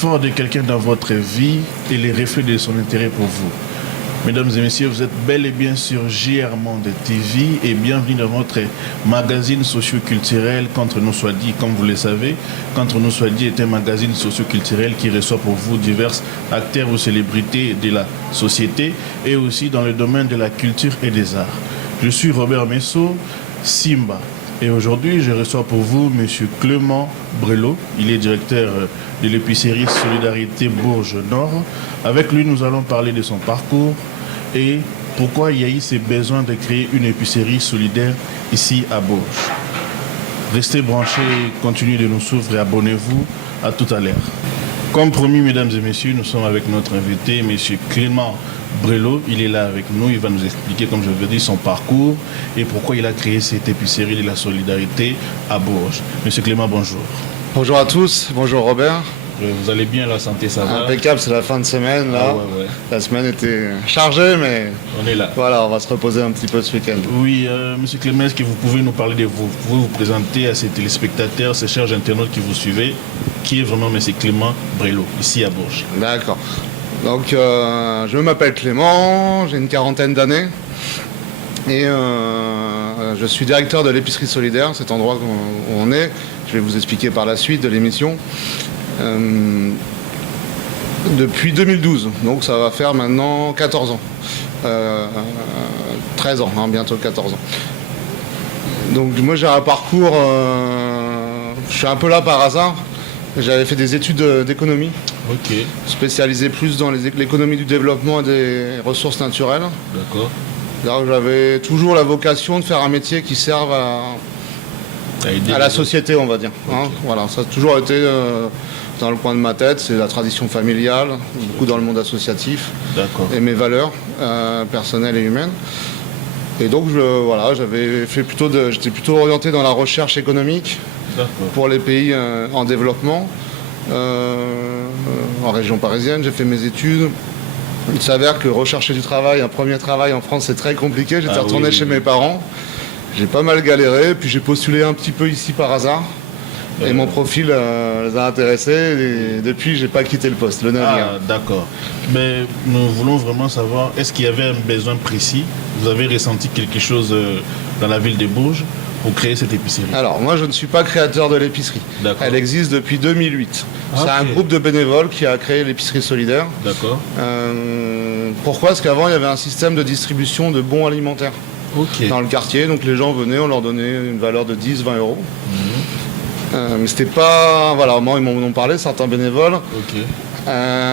L'effort de quelqu'un dans votre vie est le reflet de son intérêt pour vous. Mesdames et messieurs, vous êtes bel et bien sur JR Monde TV et bienvenue dans votre magazine socio-culturel Qu'entre nous soit dit. Comme vous le savez, Qu'entre nous soit dit est un magazine socio-culturel qui reçoit pour vous divers acteurs ou célébrités de la société et aussi dans le domaine de la culture et des arts. Je suis Robert Messo, Simba. Et aujourd'hui, je reçois pour vous M. Clément Brelot. Il est directeur de l'épicerie Solidarité Bourges Nord. Avec lui, nous allons parler de son parcours et pourquoi il y a eu ce besoin de créer une épicerie solidaire ici à Bourges. Restez branchés, continuez de nous suivre et abonnez-vous. À tout à l'heure. Comme promis, mesdames et messieurs, nous sommes avec notre invité, M. Clément Brelot. Il est là avec nous, il va nous expliquer, comme je l'ai dit, son parcours et pourquoi il a créé cette épicerie de la solidarité à Bourges. Monsieur Clément, bonjour. Bonjour à tous, bonjour Robert. Vous allez bien, la santé, ça va? Impeccable, c'est la fin de semaine là. Ah ouais. La semaine était chargée, mais on est là. Voilà, on va se reposer un petit peu ce week-end. Oui, Monsieur Clément, est-ce que vous pouvez nous parler de vous? Vous pouvez vous présenter à ces téléspectateurs, ces chers internautes qui vous suivez, qui est vraiment Monsieur Clément Brelot, ici à Bourges? D'accord. Donc, je m'appelle Clément, j'ai une quarantaine d'années et je suis directeur de l'épicerie solidaire, cet endroit où on est. Je vais vous expliquer par la suite de l'émission. Depuis 2012, donc ça va faire maintenant 14 ans. 13 ans, bientôt 14 ans. Donc moi j'ai un parcours, je suis un peu là par hasard. J'avais fait des études d'économie, spécialisé plus dans l'économie du développement et des ressources naturelles. D'accord. Là, j'avais toujours la vocation de faire un métier qui serve à la société, on va dire. Voilà, ça a toujours été dans le coin de ma tête, c'est la tradition familiale, beaucoup dans le monde associatif, et mes valeurs personnelles et humaines. Et donc, j'étais plutôt orienté dans la recherche économique pour les pays en développement, en région parisienne. J'ai fait mes études. Il s'avère que rechercher du travail, un premier travail en France, c'est très compliqué. J'étais retourné chez mes parents. J'ai pas mal galéré, puis j'ai postulé un petit peu ici par hasard. Et mon profil les a intéressés, et depuis, j'ai pas quitté le poste, le 9e. Ah, d'accord. Mais nous voulons vraiment savoir, est-ce qu'il y avait un besoin précis? Vous avez ressenti quelque chose dans la ville de Bourges pour créer cette épicerie? Alors, moi, je ne suis pas créateur de l'épicerie. Elle existe depuis 2008. C'est un groupe de bénévoles qui a créé l'épicerie solidaire. D'accord. Pourquoi? Parce qu'avant, il y avait un système de distribution de bons alimentaires dans le quartier. Donc, les gens venaient, on leur donnait une valeur de 10-20 euros. Mais c'était pas... Voilà, moi, ils m'en ont parlé, certains bénévoles.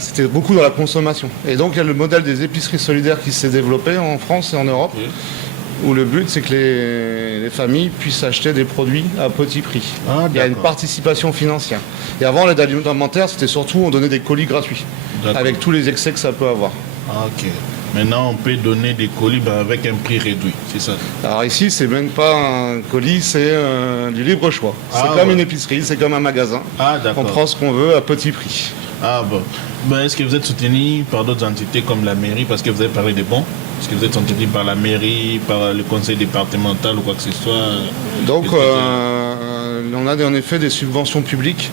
C'était beaucoup dans la consommation. Et donc, il y a le modèle des épiceries solidaires qui s'est développé en France et en Europe, où le but, c'est que les familles puissent acheter des produits à petit prix. Il y a une participation financière. Et avant, l'aide alimentaire, c'était surtout, on donnait des colis gratuits, avec tous les excès que ça peut avoir. Maintenant, on peut donner des colis avec un prix réduit, c'est ça? Alors ici, c'est même pas un colis, c'est du libre choix. C'est comme une épicerie, c'est comme un magasin. On prend ce qu'on veut à petit prix. Est-ce que vous êtes soutenu par d'autres entités comme la mairie, parce que vous avez parlé des bons? Est-ce que vous êtes soutenu par la mairie, par le conseil départemental ou quoi que ce soit? Donc, on a en effet des subventions publiques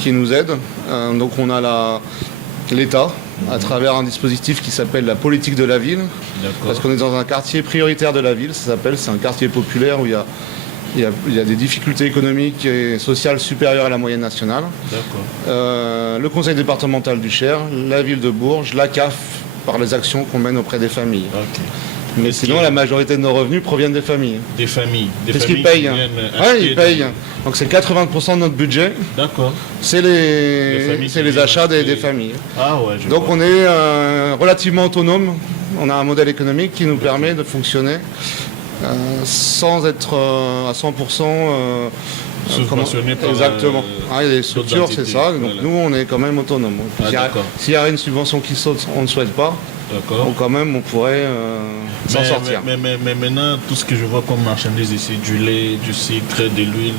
qui nous aident. Donc, on a l'État, à travers un dispositif qui s'appelle la politique de la ville, parce qu'on est dans un quartier prioritaire de la ville, c'est un quartier populaire où il y a des difficultés économiques et sociales supérieures à la moyenne nationale. Le conseil départemental du Cher, la ville de Bourges, la CAF, par les actions qu'on mène auprès des familles. Mais sinon, la majorité de nos revenus proviennent des familles. Des familles. Parce qu'ils payent. Ils payent. Donc c'est 80% de notre budget. C'est les achats des familles. Donc on est relativement autonome. On a un modèle économique qui nous permet de fonctionner sans être à 100% subventionné par exactement. Il y a des structures, c'est ça. Donc nous, on est quand même autonome. S'il y a une subvention qui saute, on ne souhaite pas. Donc quand même, on pourrait s'en sortir. Mais maintenant, tout ce que je vois comme marchandises ici, du lait, du sucre, de l'huile,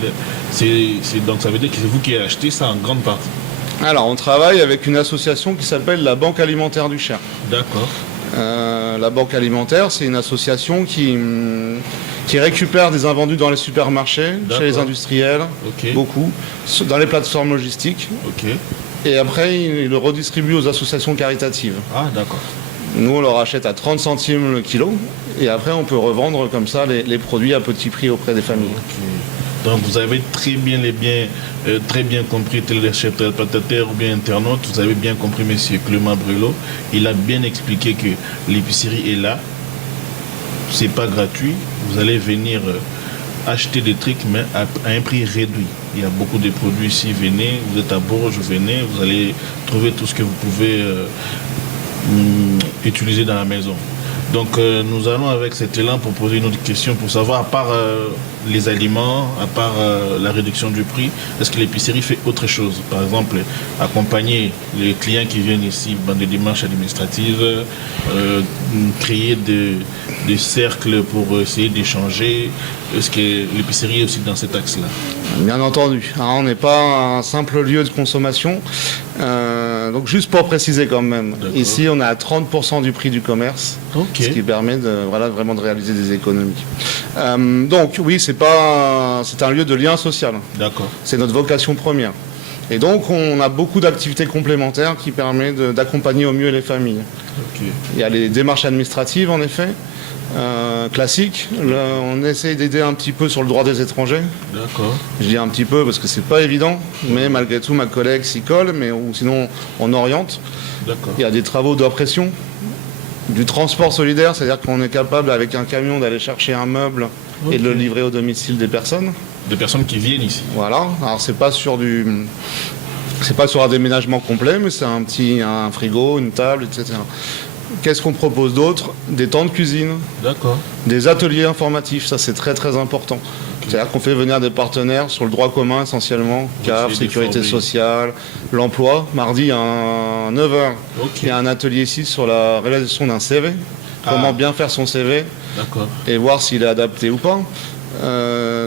donc ça veut dire que c'est vous qui achetez ça en grande partie? Alors, on travaille avec une association qui s'appelle la Banque Alimentaire du Cher. La Banque Alimentaire, c'est une association qui récupère des invendus dans les supermarchés, chez les industriels, beaucoup, dans les plateformes logistiques. et après, ils le redistribuent aux associations caritatives. Ah, d'accord. Nous, on leur achète à 30 centimes le kilo, et après, on peut revendre comme ça les produits à petit prix auprès des familles. Okay. Donc, vous avez très bien compris, téléspectateurs ou bien internautes, vous avez bien compris, monsieur Clément Brulot. Il a bien expliqué que l'épicerie est là. C'est pas gratuit. Vous allez venir acheter des trucs, mais à un prix réduit. Il y a beaucoup de produits ici. Venez, vous êtes à Bourges, venez, vous allez trouver tout ce que vous pouvez utiliser dans la maison. Donc nous allons avec cet élan pour poser une autre question, pour savoir, à part les aliments, à part la réduction du prix, est-ce que l'épicerie fait autre chose? Par exemple, accompagner les clients qui viennent ici dans des démarches administratives, créer des cercles pour essayer d'échanger. Est-ce que l'épicerie est aussi dans cet axe-là? Bien entendu. Alors, on n'est pas un simple lieu de consommation. Donc juste pour préciser quand même, ici on est à 30% du prix du commerce, ce qui permet vraiment de réaliser des économies. Donc oui, c'est un lieu de lien social. D'accord. C'est notre vocation première. Et donc on a beaucoup d'activités complémentaires qui permettent d'accompagner au mieux les familles. Il y a les démarches administratives en effet. Classique. Là, on essaye d'aider un petit peu sur le droit des étrangers. D'accord. Je dis un petit peu parce que c'est pas évident, mais malgré tout ma collègue s'y colle, ou sinon on oriente. D'accord. Il y a des travaux d'oppression, du transport solidaire, c'est-à-dire qu'on est capable avec un camion d'aller chercher un meuble et de le livrer au domicile des personnes. Des personnes qui viennent ici. Voilà. Alors c'est pas sur un déménagement complet, mais c'est un frigo, une table, etc. Qu'est-ce qu'on propose d'autre? Des temps de cuisine, des ateliers informatifs, ça c'est très très important. C'est-à-dire qu'on fait venir des partenaires sur le droit commun essentiellement, CAF, sécurité sociale, l'emploi. Mardi à 9h, il y a un atelier ici sur la réalisation d'un CV, comment bien faire son CV et voir s'il est adapté ou pas.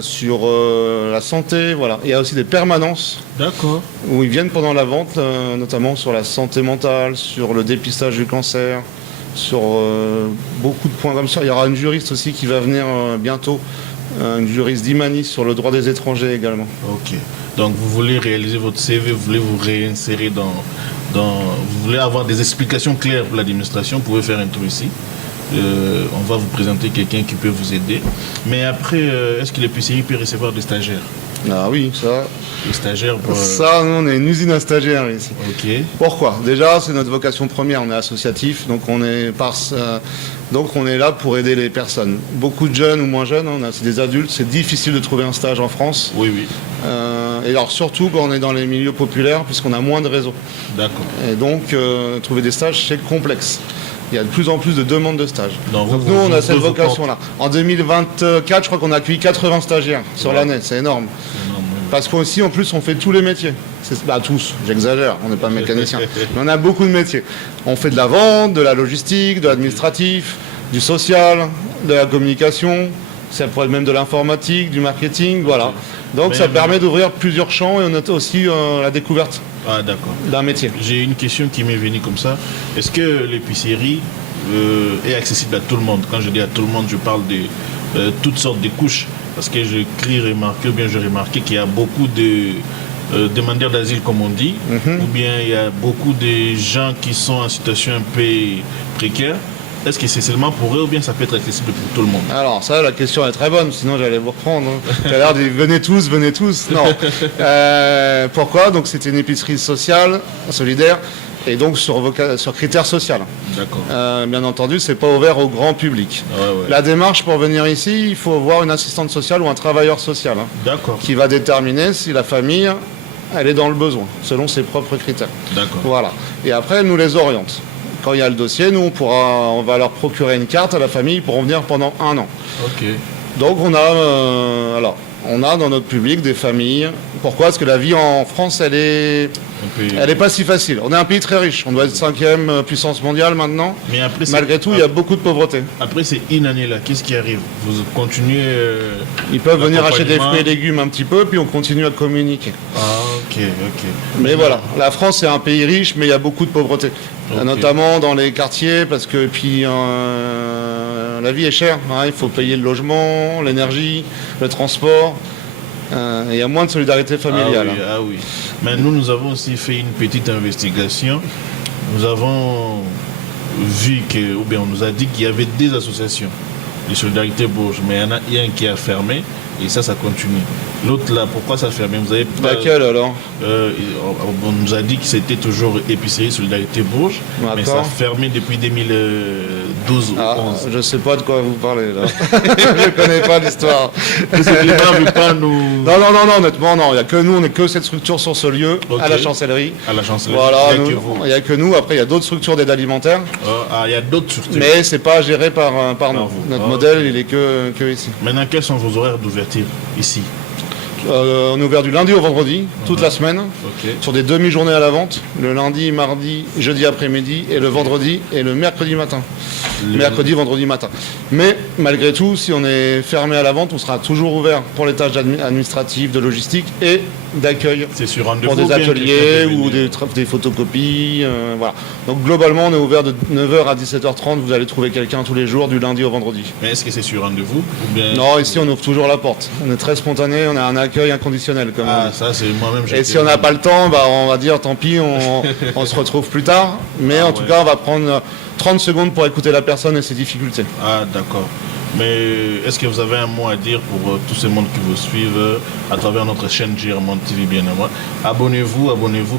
Sur la santé, voilà. Il y a aussi des permanences où ils viennent pendant la vente, notamment sur la santé mentale, sur le dépistage du cancer, sur beaucoup de points comme ça. Il y aura une juriste aussi qui va venir bientôt, une juriste d'Imani sur le droit des étrangers également. Ok. Donc vous voulez réaliser votre CV, vous voulez vous réinsérer vous voulez avoir des explications claires pour l'administration, vous pouvez faire un tour ici. On va vous présenter quelqu'un qui peut vous aider. Mais après, est-ce que l'épicerie peut recevoir des stagiaires? Ah oui, ça. Les stagiaires pour... Ça, nous, on est une usine à stagiaires ici. Ok. Pourquoi? Déjà, c'est notre vocation première. On est associatif, donc on est là pour aider les personnes. Beaucoup de jeunes ou moins jeunes, c'est des adultes. C'est difficile de trouver un stage en France. Oui, oui. Et alors surtout quand on est dans les milieux populaires, puisqu'on a moins de réseaux. D'accord. Et donc, trouver des stages, c'est complexe. Il y a de plus en plus de demandes de stages. Donc nous, on a cette vocation-là. En 2024, je crois qu'on a accueilli 80 stagiaires sur l'année. C'est énorme. Parce qu'aussi, en plus, on fait tous les métiers. Tous, j'exagère, on n'est pas mécanicien. Mais on a beaucoup de métiers. On fait de la vente, de la logistique, de l'administratif, du social, de la communication. Ça pourrait être même de l'informatique, du marketing, voilà. Donc ça permet d'ouvrir plusieurs champs et on a aussi la découverte d'un métier. J'ai une question qui m'est venue comme ça. Est-ce que l'épicerie est accessible à tout le monde? Quand je dis à tout le monde, je parle de toutes sortes de couches. Parce que j'ai remarqué qu'il y a beaucoup de demandeurs d'asile, comme on dit, ou bien il y a beaucoup de gens qui sont en situation un peu précaire. Est-ce que c'est seulement pour eux ou bien ça peut être accessible pour tout le monde? Alors ça, la question est très bonne, sinon j'allais vous reprendre. Tu as l'air de venez tous. Non. Pourquoi? Donc c'était une épicerie sociale, solidaire, et donc sur critères sociaux. D'accord. Bien entendu, c'est pas ouvert au grand public. Ouais. La démarche pour venir ici, il faut voir une assistante sociale ou un travailleur social qui va déterminer si la famille elle est dans le besoin, selon ses propres critères. D'accord. Voilà. Et après, elle nous les oriente. Quand il y a le dossier, nous, on va leur procurer une carte à la famille pour venir pendant 1 an. Ok. Donc on a dans notre public des familles. Pourquoi? Parce que la vie en France, elle est pas si facile. On est un pays très riche. On doit être 5e puissance mondiale maintenant. Mais après, malgré tout, il y a beaucoup de pauvreté. Après, c'est une année là. Qu'est-ce qui arrive? Vous continuez... Ils peuvent venir acheter des fruits et légumes un petit peu, puis on continue à communiquer. Ah, ok. Mais voilà, la France, c'est un pays riche, mais il y a beaucoup de pauvreté. Notamment dans les quartiers, parce que la vie est chère. Il faut payer le logement, l'énergie, le transport. Il y a moins de solidarité familiale. Ah oui. Mais nous avons aussi fait une petite investigation. Nous avons vu on nous a dit qu'il y avait des associations de solidarité Bourges, mais il y a un qui a fermé et ça continue. L'autre là, pourquoi ça a fermé? Vous avez pas... Laquelle alors? On nous a dit que c'était toujours épicerie Solidarité Bourges, mais ça a fermé depuis 2012 ou 2011. Je sais pas de quoi vous parlez là. Je connais pas l'histoire. Non, honnêtement, non. Il n'y a que nous, on n'est que cette structure sur ce lieu, à la chancellerie. À la chancellerie. Voilà, il n'y a que nous. Après, il y a d'autres structures d'aide alimentaire. Il y a d'autres structures. Mais c'est pas géré par nous. Notre modèle, il est que ici. Maintenant, quels sont vos horaires d'ouverture ici? On est ouvert du lundi au vendredi, toute la semaine, sur des demi-journées à la vente, le lundi, mardi, jeudi après-midi, et le vendredi et le mercredi matin. Mercredi, vendredi matin. Mais malgré tout, si on est fermé à la vente, on sera toujours ouvert pour les tâches administratives, de logistique et d'accueil. C'est sur pour des ateliers ou des photocopies. Voilà. Donc globalement, on est ouvert de 9h à 17h30. Vous allez trouver quelqu'un tous les jours, du lundi au vendredi. Mais est-ce que c'est sur rendez-vous ou bien... Non, ici on ouvre toujours la porte. On est très spontané, on a un accueil inconditionnel. Ça c'est moi-même. Et si on n'a pas le temps, on va dire tant pis, on se retrouve plus tard. Mais en tout cas, on va prendre 30 secondes pour écouter la personne et ses difficultés. Ah d'accord. Mais est-ce que vous avez un mot à dire pour tous ces mondes qui vous suivent à travers notre chaîne JR Monde TV bien à moi? Abonnez-vous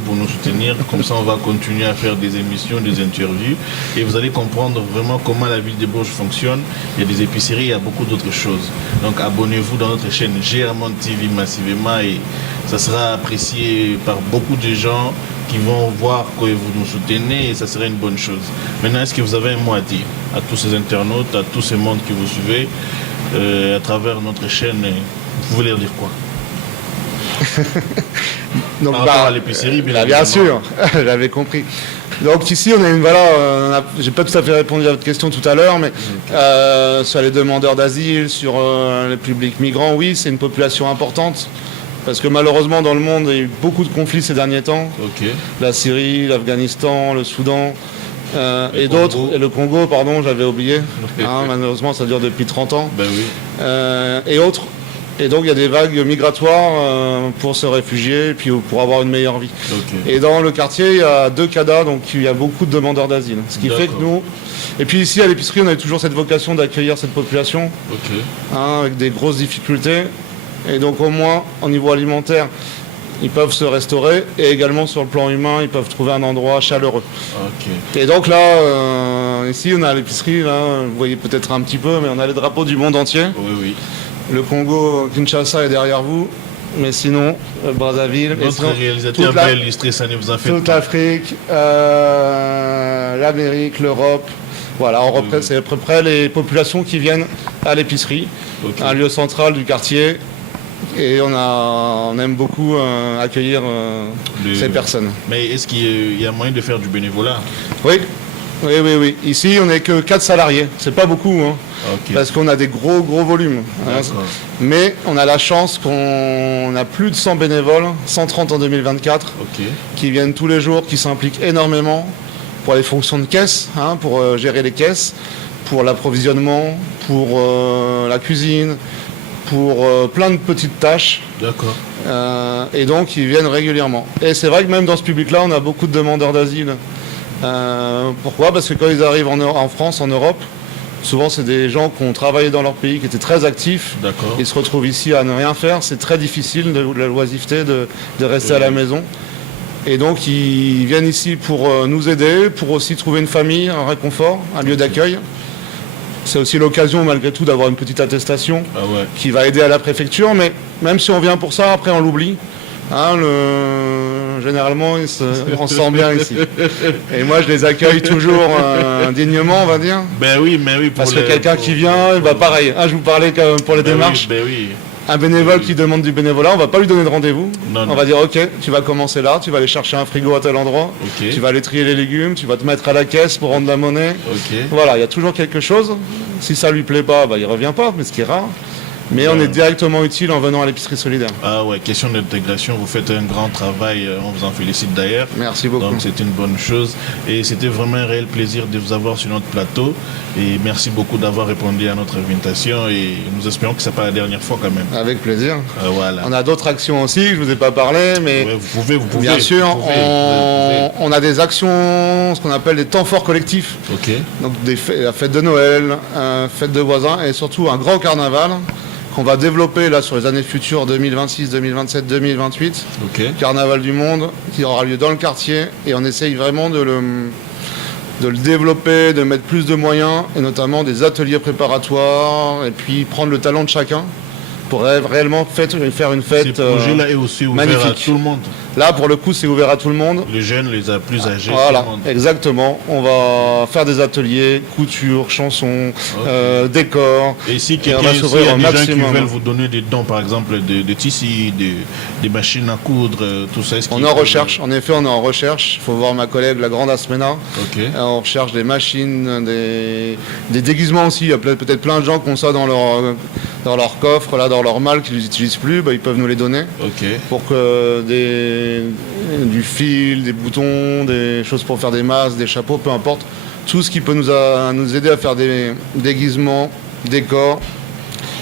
pour nous soutenir. Comme ça, on va continuer à faire des émissions, des interviews. Et vous allez comprendre vraiment comment la ville de Bourges fonctionne. Il y a des épiceries, il y a beaucoup d'autres choses. Donc abonnez-vous dans notre chaîne JR Monde TV massivement et ça sera apprécié par beaucoup de gens qui vont voir que vous nous soutenez et ça serait une bonne chose. Maintenant, est-ce que vous avez un mot à dire à tous ces internautes, à tous ces mondes qui vous suivez à travers notre chaîne? Vous voulez leur dire quoi? Donc, par rapport à l'épicerie, bien sûr, j'avais compris. Donc ici, on a une j'ai pas tout à fait répondu à votre question tout à l'heure, mais sur les demandeurs d'asile, sur les publics migrants, oui, c'est une population importante. Parce que malheureusement, dans le monde, il y a eu beaucoup de conflits ces derniers temps. La Syrie, l'Afghanistan, le Soudan et d'autres. Et le Congo, pardon, j'avais oublié. Malheureusement, ça dure depuis 30 ans. Ben oui. Et autres. Et donc, il y a des vagues migratoires pour se réfugier et puis pour avoir une meilleure vie. Et dans le quartier, il y a 2 CADA, donc il y a beaucoup de demandeurs d'asile. Ce qui fait que nous... Et puis ici, à l'épicerie, on a toujours cette vocation d'accueillir cette population avec des grosses difficultés. Et donc au moins, au niveau alimentaire, ils peuvent se restaurer. Et également sur le plan humain, ils peuvent trouver un endroit chaleureux. Et donc là, ici, on a l'épicerie, là, vous voyez peut-être un petit peu, mais on a les drapeaux du monde entier. Oui. Le Congo, Kinshasa est derrière vous. Mais sinon, Brazzaville... Notre réalisateur va illustrer ça, ne vous en faites pas. Toute l'Afrique, l'Amérique, l'Europe... Voilà, on représente c'est à peu près les populations qui viennent à l'épicerie, un lieu central du quartier. Et on aime beaucoup accueillir ces personnes. Mais est-ce qu'il y a moyen de faire du bénévolat? Oui. Ici, on n'est que 4 salariés. C'est pas beaucoup, parce qu'on a des gros volumes. Mais on a la chance qu'on a plus de 100 bénévoles, 130 en 2024, qui viennent tous les jours, qui s'impliquent énormément pour les fonctions de caisse, pour gérer les caisses, pour l'approvisionnement, pour la cuisine, pour plein de petites tâches. Et donc, ils viennent régulièrement. Et c'est vrai que même dans ce public-là, on a beaucoup de demandeurs d'asile. Pourquoi? Parce que quand ils arrivent en France, en Europe, souvent c'est des gens qui ont travaillé dans leur pays, qui étaient très actifs. Ils se retrouvent ici à ne rien faire. C'est très difficile, de la loisiveté, de rester à la maison. Et donc, ils viennent ici pour nous aider, pour aussi trouver une famille, un réconfort, un lieu d'accueil. C'est aussi l'occasion, malgré tout, d'avoir une petite attestation qui va aider à la préfecture. Mais même si on vient pour ça, après, on l'oublie. Généralement, on se sent bien ici. Et moi, je les accueille toujours dignement, on va dire. Ben oui. Parce que quelqu'un qui vient, pareil. Je vous parlais pour les démarches. Un bénévole qui demande du bénévolat, on va pas lui donner de rendez-vous. On va dire ok, tu vas commencer là, tu vas aller chercher un frigo à tel endroit, tu vas aller trier les légumes, tu vas te mettre à la caisse pour rendre la monnaie. Voilà, il y a toujours quelque chose. Si ça lui plaît pas, il revient pas, mais ce qui est rare. Mais on est directement utile en venant à l'épicerie solidaire. Ah ouais, question d'intégration, vous faites un grand travail, on vous en félicite d'ailleurs. Merci beaucoup. Donc c'est une bonne chose. Et c'était vraiment un réel plaisir de vous avoir sur notre plateau. Et merci beaucoup d'avoir répondu à notre invitation. Et nous espérons que ce n'est pas la dernière fois quand même. Avec plaisir. Voilà. On a d'autres actions aussi, je ne vous ai pas parlé, mais ouais, vous pouvez. Bien sûr, on a des actions, ce qu'on appelle des temps forts collectifs. Ok. Donc la fête de Noël, fête de voisins et surtout un grand carnaval qu'on va développer là sur les années futures 2026, 2027, 2028. Okay. Carnaval du monde qui aura lieu dans le quartier et on essaye vraiment de le développer, de mettre plus de moyens et notamment des ateliers préparatoires et puis prendre le talent de chacun pour réellement faire une fête Ce projet-là est aussi ouvert magnifique. À tout le monde. Là, pour le coup, c'est ouvert à tout le monde. Les jeunes, les plus âgés. Voilà, tout le monde. exactement. On va faire des ateliers, couture, chansons, décors. Et si quelqu'un y a des gens qui veulent vous donner des dons, par exemple, des tissus, des machines à coudre, tout ça. On est en recherche. En effet, on est en recherche. Il faut voir ma collègue, la grande Asmena. Okay. On recherche des machines, des déguisements aussi. Il y a peut-être plein de gens qui ont ça dans leur coffre, là, dans leur malle, qui ne les utilisent plus. Ils peuvent nous les donner. Okay. Pour que du fil, des boutons, des choses pour faire des masques, des chapeaux, peu importe. Tout ce qui peut nous aider à faire des déguisements, décors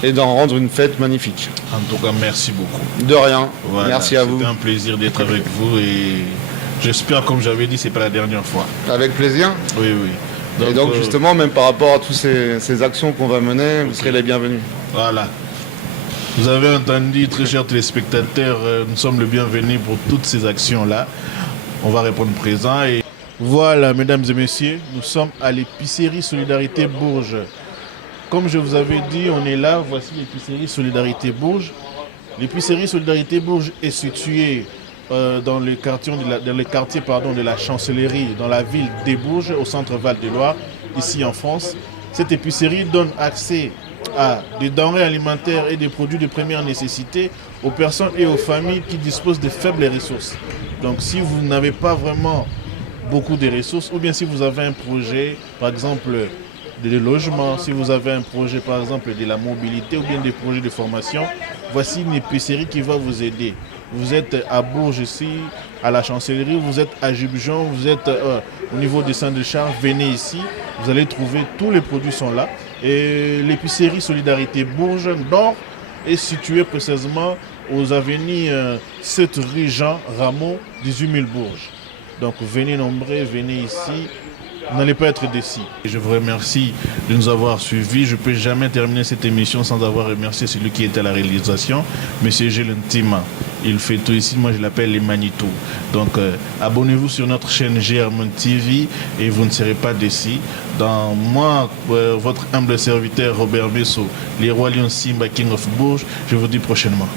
et d'en rendre une fête magnifique. En tout cas, merci beaucoup. De rien. Voilà, merci à vous. C'était un plaisir d'être avec vous et j'espère, comme j'avais dit, c'est pas la dernière fois. Avec plaisir. Oui. Donc justement, même par rapport à toutes ces actions qu'on va mener, vous serez les bienvenus. Voilà. Vous avez entendu, très chers téléspectateurs, nous sommes les bienvenus pour toutes ces actions-là. On va répondre présent. Et voilà, mesdames et messieurs, nous sommes à l'épicerie Solidarité Bourges. Comme je vous avais dit, on est là. Voici l'épicerie Solidarité Bourges. L'épicerie Solidarité Bourges est située dans le quartier de la Chancellerie, dans la ville des Bourges, au centre Val-de-Loire, ici en France. Cette épicerie donne accès à des denrées alimentaires et des produits de première nécessité aux personnes et aux familles qui disposent de faibles ressources. Donc si vous n'avez pas vraiment beaucoup de ressources, ou bien si vous avez un projet, par exemple de logement, si vous avez un projet par exemple de la mobilité ou bien des projets de formation, voici une épicerie qui va vous aider. Vous êtes à Bourges ici, à la Chancellerie, vous êtes à Jubjon, vous êtes au niveau des centres de charge, venez ici, vous allez trouver, tous les produits sont là. Et l'épicerie Solidarité Bourges Nord est située précisément aux avenues 7 rue Jean Rameau, 18 000 Bourges. Donc venez nombreux, venez ici, vous n'allez pas être déçus. Je vous remercie de nous avoir suivis. Je ne peux jamais terminer cette émission sans avoir remercié celui qui était à la réalisation, M. Gilles Ntima. Il fait tout ici, moi je l'appelle les Manitou. Donc abonnez-vous sur notre chaîne GRM TV et vous ne serez pas déçus. Dans moi, votre humble serviteur Robert Besso, les Rois Lions Simba King of Bourges, je vous dis prochainement.